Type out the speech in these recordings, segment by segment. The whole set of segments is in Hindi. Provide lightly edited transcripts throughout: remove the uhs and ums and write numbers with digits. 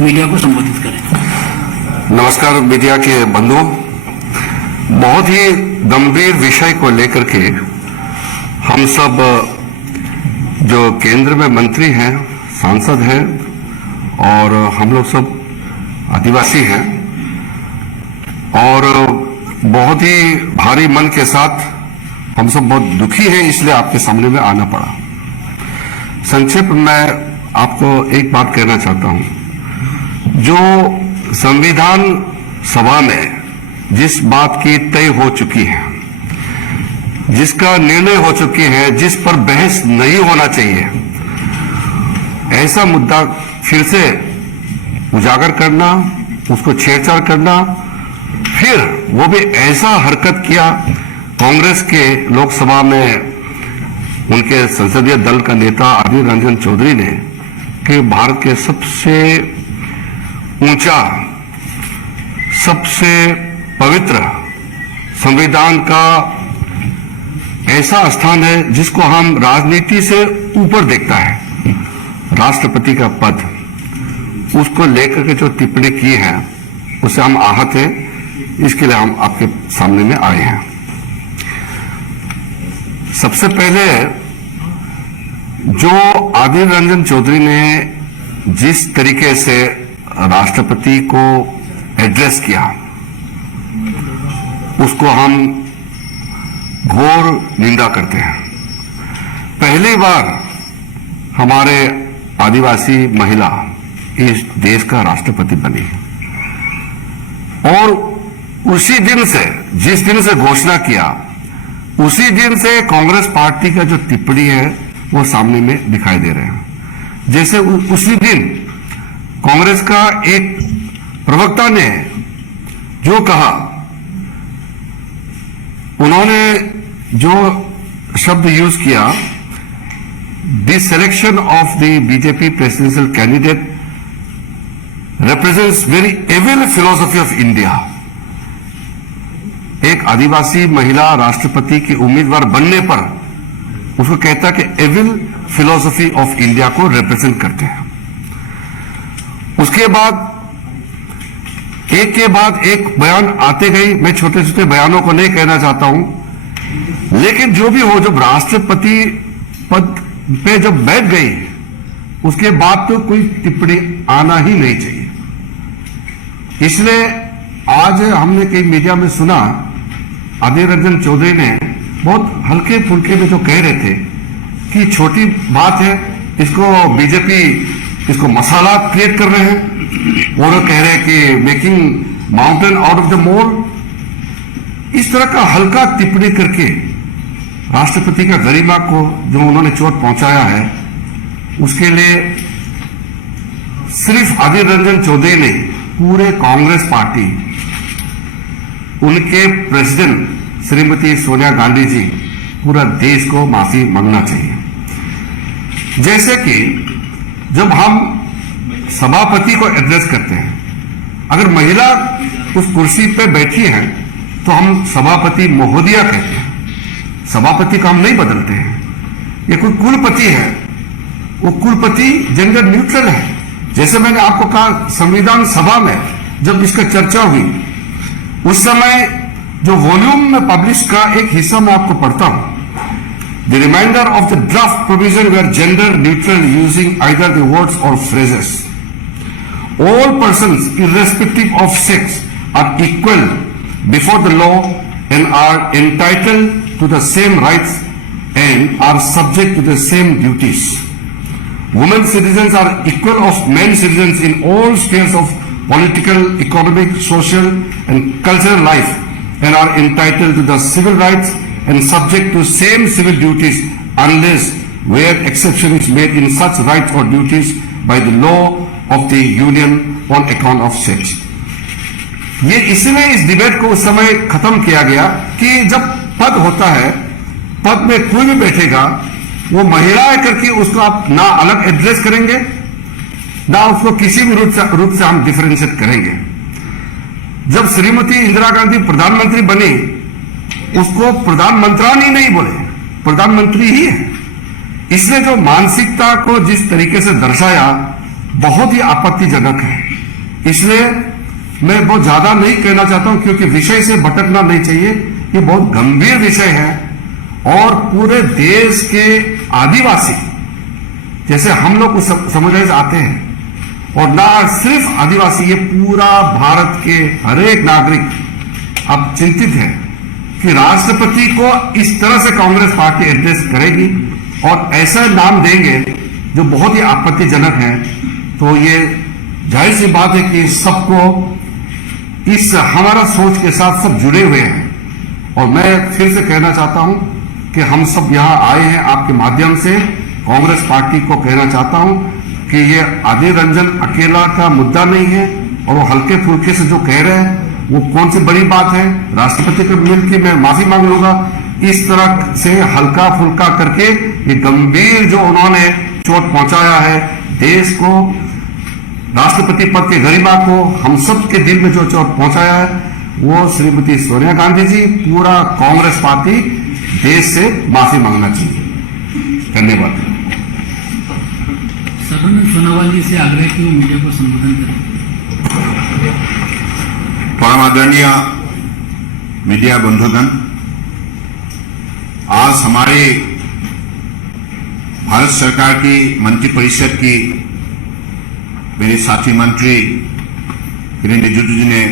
मीडिया को संबोधित करें। नमस्कार मीडिया के बंधुओं, बहुत ही गंभीर विषय को लेकर के हम सब जो केंद्र में मंत्री हैं, सांसद हैं और हम लोग सब आदिवासी हैं और बहुत ही भारी मन के साथ हम सब बहुत दुखी हैं, इसलिए आपके सामने में आना पड़ा। संक्षेप में आपको एक बात कहना चाहता हूं। जो संविधान सभा में जिस बात की तय हो चुकी है, जिसका निर्णय हो चुकी है, जिस पर बहस नहीं होना चाहिए, ऐसा मुद्दा फिर से उजागर करना, उसको छेड़छाड़ करना, फिर वो भी ऐसा हरकत किया कांग्रेस के लोकसभा में उनके संसदीय दल का नेता अधीर रंजन चौधरी ने कि भारत के सबसे ऊंचा, सबसे पवित्र संविधान का ऐसा स्थान है जिसको हम राजनीति से ऊपर देखता है, राष्ट्रपति का पद, उसको लेकर के जो टिप्पणी की है उससे हम आहत हैं। इसके लिए हम आपके सामने में आए हैं। सबसे पहले जो अधीर रंजन चौधरी ने जिस तरीके से राष्ट्रपति को एड्रेस किया, उसको हम घोर निंदा करते हैं। पहली बार हमारे आदिवासी महिला इस देश का राष्ट्रपति बनी और उसी दिन से, जिस दिन से घोषणा किया, उसी दिन से कांग्रेस पार्टी का जो टिप्पणी है वो सामने में दिखाई दे रहे हैं। जैसे उसी दिन कांग्रेस का एक प्रवक्ता ने जो कहा, उन्होंने जो शब्द यूज किया, the selection of the BJP presidential candidate represents very evil philosophy of India। एक आदिवासी महिला राष्ट्रपति की उम्मीदवार बनने पर उसको कहता कि एविल फिलॉसफी ऑफ इंडिया को रिप्रेजेंट करते हैं। उसके बाद एक के बाद एक बयान आते गई। मैं छोटे छोटे बयानों को नहीं कहना चाहता हूं, लेकिन जो भी हो, जब राष्ट्रपति पद पे जब बैठ गई, उसके बाद तो कोई टिप्पणी आना ही नहीं चाहिए। इसलिए आज हमने कई मीडिया में सुना, अधीर रंजन चौधरी ने बहुत हल्के फुल्के में जो कह रहे थे कि छोटी बात है, इसको बीजेपी इसको मसाला क्रिएट कर रहे हैं और वो कह रहे हैं कि making mountain out of the mole. इस तरह का हल्का टिप्पणी करके राष्ट्रपति का गरिमा को जो उन्होंने चोट पहुंचाया है, उसके लिए सिर्फ अधीर रंजन चौधरी ने पूरे कांग्रेस पार्टी, उनके प्रेसिडेंट श्रीमती सोनिया गांधी जी, पूरा देश को माफी मांगना चाहिए। जैसे कि जब हम सभापति को एड्रेस करते हैं, अगर महिला उस कुर्सी पे बैठी है तो हम सभापति महोदया कहते हैं, सभापति का हम नहीं बदलते हैं। ये कोई कुलपति है, वो कुलपति जेंडर न्यूट्रल है। जैसे मैंने आपको कहा, संविधान सभा में जब इसका चर्चा हुई, उस समय जो वॉल्यूम में पब्लिश का एक हिस्सा मैं आपको पढ़ता हूं। The reminder of the draft provision where gender neutral using either the words और phrases. All persons irrespective of sex are equal before the law and are entitled to the same rights and are subject to the same duties. Women citizens are equal of men citizens in all spheres of political, economic, social and cultural life and are entitled to the civil rights and subject to same civil duties unless where exception is made in such rights or duties by the law of the union on account of sex. ये इसलिए इस डिबेट को उस समय खत्म किया गया कि जब पद होता है, पद में कोई भी बैठेगा, वो महिला है करके उसको आप ना अलग एड्रेस करेंगे, ना उसको किसी भी रूप से हम डिफरेंशिएट करेंगे। जब श्रीमती इंदिरा गांधी प्रधानमंत्री बनी, उसको प्रधानमंत्री नहीं बोले, प्रधानमंत्री ही है। इसने जो मानसिकता को जिस तरीके से दर्शाया, बहुत ही आपत्तिजनक है। इसलिए मैं बहुत ज्यादा नहीं कहना चाहता हूं, क्योंकि विषय से भटकना नहीं चाहिए। ये बहुत गंभीर विषय है और पूरे देश के आदिवासी, जैसे हम लोग समुदाय से आते हैं, और ना सिर्फ आदिवासी, ये पूरा भारत के हर एक नागरिक अब चिंतित है कि राष्ट्रपति को इस तरह से कांग्रेस पार्टी एड्रेस करेगी और ऐसा नाम देंगे जो बहुत ही आपत्तिजनक है। तो ये जाहिर सी बात है कि सबको इस हमारा सोच के साथ सब जुड़े हुए हैं। और मैं फिर से कहना चाहता हूं कि हम सब यहां आए हैं आपके माध्यम से कांग्रेस पार्टी को कहना चाहता हूं कि ये अधीर रंजन अकेला का मुद्दा नहीं है, और वो हल्के फुल्के से जो कह रहे हैं वो कौन सी बड़ी बात है। राष्ट्रपति को मिलकर मैं माफी मांग लूंगा। इस तरह से हल्का फुल्का करके ये गंभीर जो उन्होंने चोट पहुंचाया है देश को, राष्ट्रपति पद की गरिमा को, हम सब के दिल में जो चोट पहुंचाया है, वो श्रीमती सोनिया गांधी जी, पूरा कांग्रेस पार्टी देश से माफी मांगना चाहिए। धन्यवाद। सदन ने सोनोवाल जी से आग्रह किया मीडिया को संबोधन करें। परम आदरणीय मीडिया बंधुगण, आज हमारे भारत सरकार की मंत्रिपरिषद की मेरे साथी मंत्री किरेन रिजिजू जी ने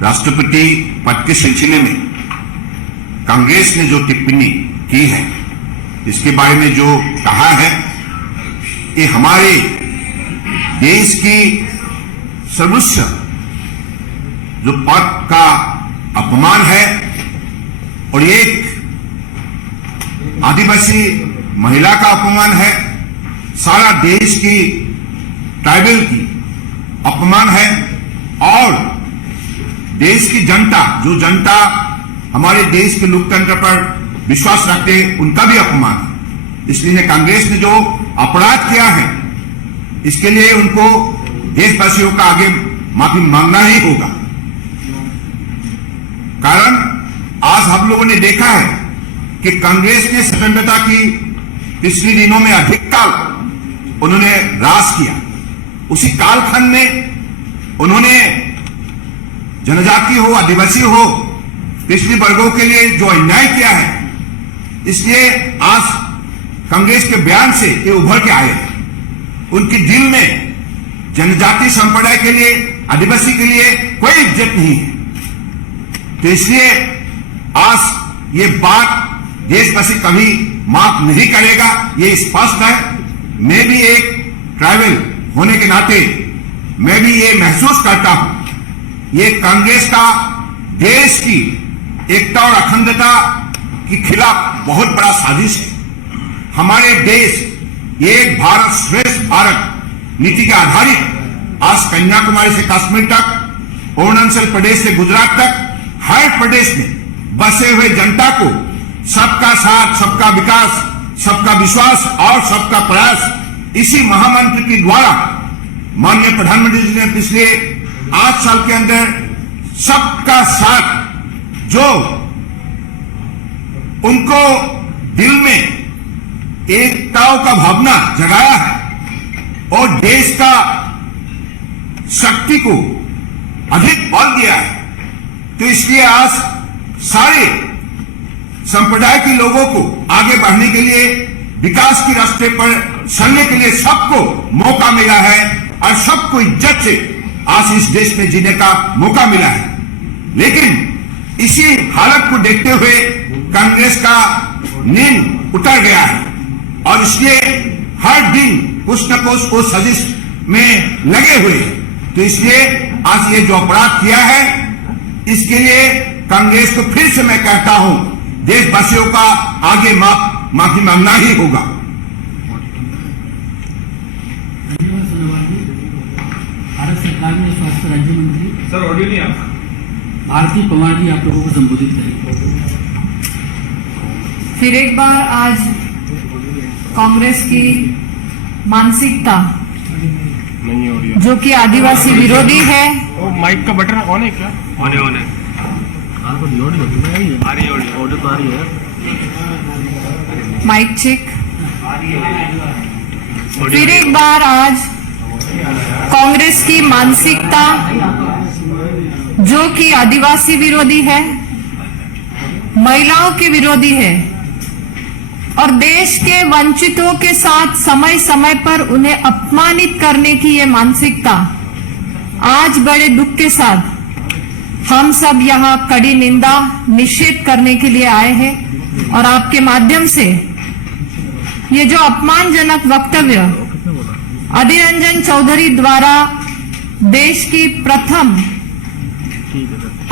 राष्ट्रपति पद के सिलसिले में कांग्रेस ने जो टिप्पणी की है, इसके बारे में जो कहा है, ये हमारे देश की सर्वोच्च जो पद का अपमान है और एक आदिवासी महिला का अपमान है, सारा देश की ट्राइबल की अपमान है, और देश की जनता, जो जनता हमारे देश के लोकतंत्र पर विश्वास रखते हैं, उनका भी अपमान है। इसलिए कांग्रेस ने जो अपराध किया है, इसके लिए उनको देशवासियों का आगे माफी मांगना ही होगा। कारण आज हम लोगों ने देखा है कि कांग्रेस ने स्वतंत्रता की पिछले दिनों में अधिक काल उन्होंने राज किया। उसी कालखंड में उन्होंने जनजाति हो, आदिवासी हो, पिछले वर्गों के लिए जो अन्याय किया है, इसलिए आज कांग्रेस के बयान से ये उभर के आए हैं। उनके दिल में जनजाति संप्रदाय के लिए, आदिवासी के लिए कोई इज्जत नहीं है। तो इसलिए आज ये बात देशवासी कभी माफ नहीं करेगा, ये स्पष्ट है। मैं भी एक ट्राइबल होने के नाते मैं भी ये महसूस करता हूं, ये कांग्रेस का देश की एकता और अखंडता के खिलाफ बहुत बड़ा साजिश है। हमारे देश एक भारत श्रेष्ठ भारत नीति के आधारित आज कन्याकुमारी से कश्मीर तक, अरुणाचल प्रदेश से गुजरात तक, हर प्रदेश में बसे हुए जनता को सबका साथ, सबका विकास, सबका विश्वास और सबका प्रयास, इसी महामंत्र के द्वारा माननीय प्रधानमंत्री जी ने पिछले 8 साल के अंदर सबका साथ जो उनको दिल में एकताओं का भावना जगाया है और देश का शक्ति को अधिक बल दिया है। तो इसलिए आज सारे संप्रदाय के लोगों को आगे बढ़ने के लिए, विकास के रास्ते पर चलने के लिए सबको मौका मिला है और सबको इज्जत से आज इस देश में जीने का मौका मिला है। लेकिन इसी हालत को देखते हुए कांग्रेस का नींद उतर गया है और इसलिए हर दिन कुछ न कुछ वो साजिश में लगे हुए हैं। तो इसलिए आज ये जो अपराध किया है, इसके लिए कांग्रेस को फिर से मैं कहता हूं, देशवासियों का आगे माफी मांगना ही होगा। धन्यवाद सोनोवाल जी। भारत सरकार में स्वास्थ्य राज्य मंत्री सर ऑडियो नहीं आपका। भारती पवार जी आप लोगों को संबोधित करेंगे। फिर एक बार आज कांग्रेस की मानसिकता नहीं ऑडियो, जो कि आदिवासी विरोधी है, वो माइक का बटन ऑन है क्या? ऑन है। आ रही है ऑडियो तो आ रही है। Mic check. फिर एक बार आज कांग्रेस की मानसिकता जो कि आदिवासी विरोधी है, महिलाओं के विरोधी है और देश के वंचितों के साथ समय समय पर उन्हें अपमानित करने की ये मानसिकता आज बड़े दुख के साथ हम सब यहाँ कड़ी निंदा निषेध करने के लिए आए हैं और आपके माध्यम से ये जो अपमानजनक वक्तव्य अधीर रंजन चौधरी द्वारा देश की प्रथम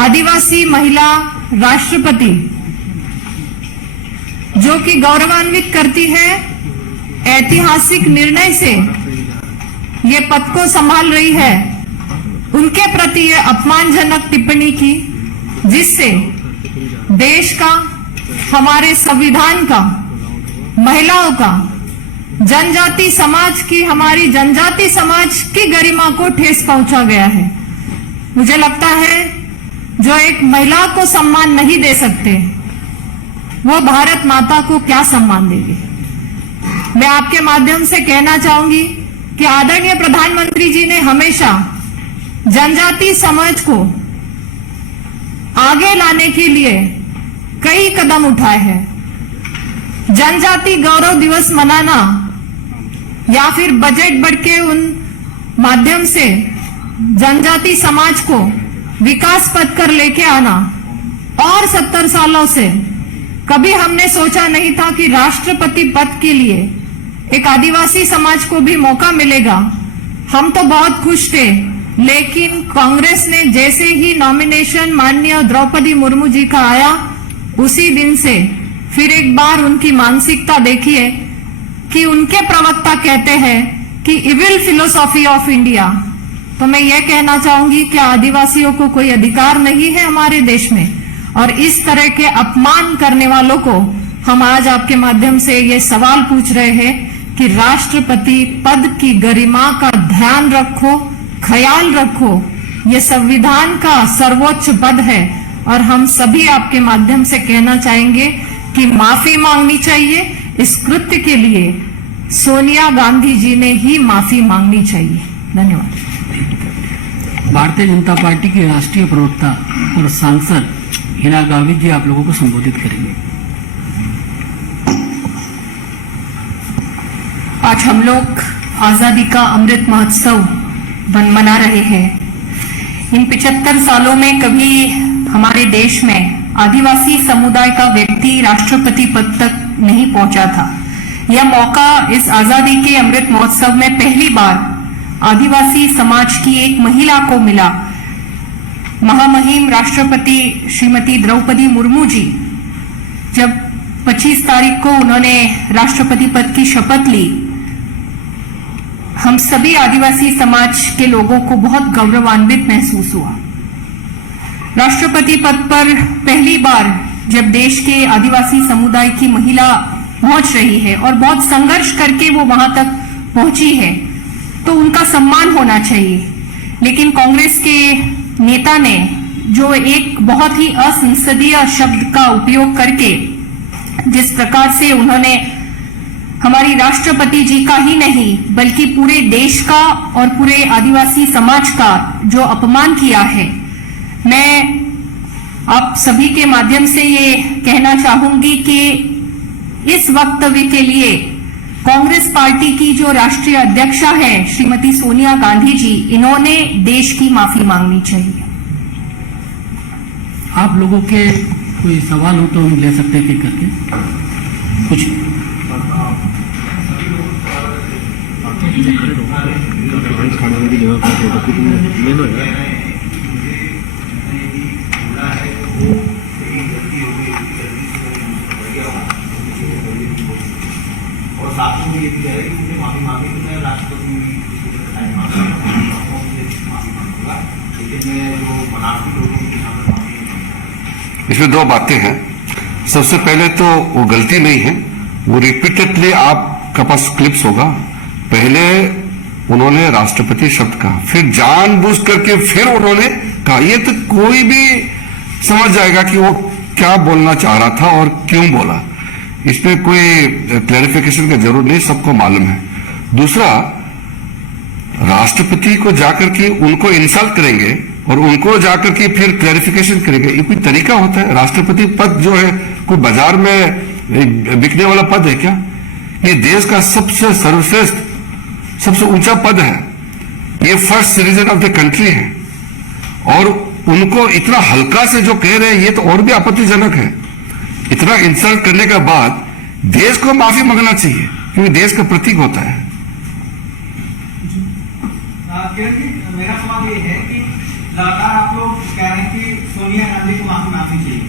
आदिवासी महिला राष्ट्रपति जो कि गौरवान्वित करती है ऐतिहासिक निर्णय से ये पद को संभाल रही है, उनके प्रति ये अपमानजनक टिप्पणी की जिससे देश का, हमारे संविधान का, महिलाओं का, जनजाति समाज की, हमारी जनजाति समाज की गरिमा को ठेस पहुंचा गया है। मुझे लगता है जो एक महिला को सम्मान नहीं दे सकते वो भारत माता को क्या सम्मान देगी। मैं आपके माध्यम से कहना चाहूंगी कि आदरणीय प्रधानमंत्री जी ने हमेशा जनजाति समाज को आगे लाने के लिए कई कदम उठाए हैं। जनजाति गौरव दिवस मनाना या फिर बजट बढ़ के उन माध्यम से जनजाति समाज को विकास पथ पर लेके आना, और 70 सालों से कभी हमने सोचा नहीं था कि राष्ट्रपति पद के लिए एक आदिवासी समाज को भी मौका मिलेगा। हम तो बहुत खुश थे, लेकिन कांग्रेस ने जैसे ही नॉमिनेशन माननीय द्रौपदी मुर्मू जी का आया, उसी दिन से फिर एक बार उनकी मानसिकता देखिए कि उनके प्रवक्ता कहते हैं कि इविल फिलोसॉफी ऑफ इंडिया। तो मैं ये कहना चाहूंगी कि आदिवासियों को कोई अधिकार नहीं है हमारे देश में, और इस तरह के अपमान करने वालों को हम आज आपके माध्यम से ये सवाल पूछ रहे हैं कि राष्ट्रपति पद की गरिमा का ध्यान रखो, ख्याल रखो। ये संविधान का सर्वोच्च पद है और हम सभी आपके माध्यम से कहना चाहेंगे कि माफी मांगनी चाहिए। इस कृत्य के लिए सोनिया गांधी जी ने ही माफी मांगनी चाहिए। धन्यवाद। भारतीय जनता पार्टी की राष्ट्रीय प्रवक्ता और सांसद हिना गावित जी आप लोगों को संबोधित करेंगे। आज हम लोग आजादी का अमृत महोत्सव मना रहे हैं। इन 75 सालों में कभी हमारे देश में आदिवासी समुदाय का व्यक्ति राष्ट्रपति पद तक नहीं पहुंचा था। यह मौका इस आजादी के अमृत महोत्सव में पहली बार आदिवासी समाज की एक महिला को मिला। महामहिम राष्ट्रपति श्रीमती द्रौपदी मुर्मू जी जब 25 तारीख को उन्होंने राष्ट्रपति पद की शपथ ली, हम सभी आदिवासी समाज के लोगों को बहुत गौरवान्वित महसूस हुआ। राष्ट्रपति पद पर पहली बार जब देश के आदिवासी समुदाय की महिला पहुंच रही है और बहुत संघर्ष करके वो वहां तक पहुंची है, तो उनका सम्मान होना चाहिए। लेकिन कांग्रेस के नेता ने जो एक बहुत ही असंसदीय शब्द का उपयोग करके जिस प्रकार से उन्होंने हमारी राष्ट्रपति जी का ही नहीं बल्कि पूरे देश का और पूरे आदिवासी समाज का जो अपमान किया है, मैं आप सभी के माध्यम से ये कहना चाहूंगी कि इस वक्तव्य के लिए कांग्रेस पार्टी की जो राष्ट्रीय अध्यक्षा है श्रीमती सोनिया गांधी जी, इन्होंने देश की माफी मांगनी चाहिए। आप लोगों के कोई सवाल हो तो हम ले सकते हैं करके कुछ। खाने की जगह ले लो यार। और साथ में ये भी है कि मुझे माफी मांगी तो मैं राष्ट्रपति माफी मांगूंगा, लेकिन मैं जो बनावटी लोगों के सामने इसमें दो बातें हैं। सबसे पहले तो वो गलती नहीं है, वो रिपीटेडली आपका पास क्लिप्स होगा। पहले उन्होंने राष्ट्रपति शब्द कहा, फिर जानबूझ करके फिर उन्होंने कहा। ये तो कोई भी समझ जाएगा कि वो क्या बोलना चाह रहा था और क्यों बोला। इसमें कोई क्लैरिफिकेशन की जरूरत नहीं, सबको मालूम है। दूसरा, राष्ट्रपति को जाकर के उनको इंसल्ट करेंगे और उनको जाकर के फिर क्लैरिफिकेशन करेंगे, ये कोई तरीका होता है? राष्ट्रपति पद जो है कोई बाजार में बिकने वाला पद है क्या? ये देश का सबसे सर्वश्रेष्ठ, सबसे ऊंचा पद है, ये first citizen of the country है, और उनको इतना हल्का से जो कह रहे हैं ये तो और भी आपत्तिजनक है। इतना इंसल्ट करने के बाद देश को माफी मांगना चाहिए, क्योंकि देश का प्रतीक होता है। किरण जी, मेरा सवाल ये है कि लगातार आप लोग कह रहे हैं कि सोनिया गांधी को माफी चाहिए।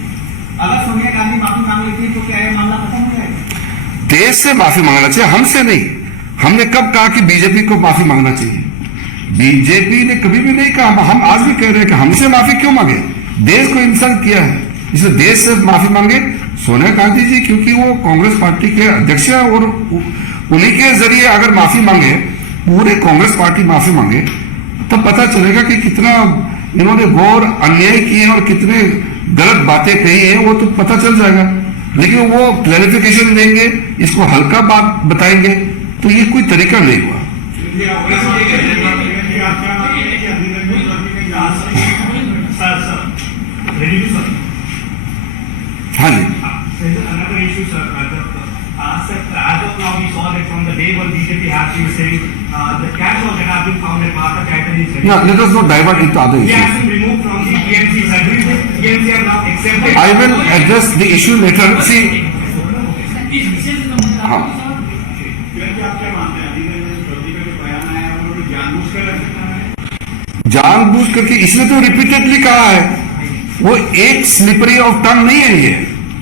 अगर सोनिया गांधी माफी मांग लेती तो क्या ये मामला खत्म हो जाएगा? देश से माफी मांगना चाहिए, हमसे नहीं। हमने कब कहा कि बीजेपी को माफी मांगना चाहिए? बीजेपी ने कभी भी नहीं कहा। हम आज भी कह रहे हैं कि हमसे माफी क्यों मांगे? देश को इंसल्ट किया है, इसलिए देश से माफी मांगे सोनिया गांधी जी, क्योंकि वो कांग्रेस पार्टी के अध्यक्ष है, और उन्हीं के जरिए अगर माफी मांगे, पूरे कांग्रेस पार्टी माफी मांगे, तब पता चलेगा कि कितना इन्होंने घोर अन्याय किए हैं और कितने गलत बातें कही हैं, वो तो पता चल जाएगा। लेकिन वो क्लैरिफिकेशन देंगे, इसको हल्का बात बताएंगे, तो ये कोई तरीका नहीं हुआ। हाँ जी, Another issue, sir. As of now, we saw that from the day when BJP has been saying the cash that has been found at Martha Capital is yeah, let us not divert into other He has issues. been removed from the PMC. PMC have now accepted. I will address the issue later. See, हाँ, जानबूझ करके इसने तो रिपीटेडली कहा है, वो एक स्लिपरी ऑफ टंग नहीं है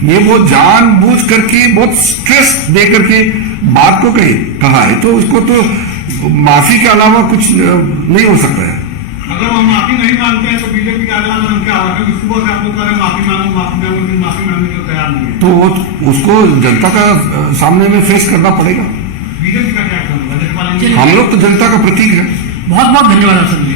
ये वो जानबूझ करके बहुत स्ट्रेस दे करके बात को कहा है, तो उसको तो माफी के अलावा कुछ नहीं हो सकता है। अगर वो माफी नहीं मांगते हैं तो बीजेपी का अगला कदम क्या होगा? सुबह से आप लोग कह रहे हैं माफी मांगने के तैयार नहीं है, तो वो उसको जनता का सामने में फेस करना पड़ेगा। बीजेपी का क्या कदम? हम लोग तो जनता का प्रतीक है। बहुत बहुत धन्यवाद आप सभी।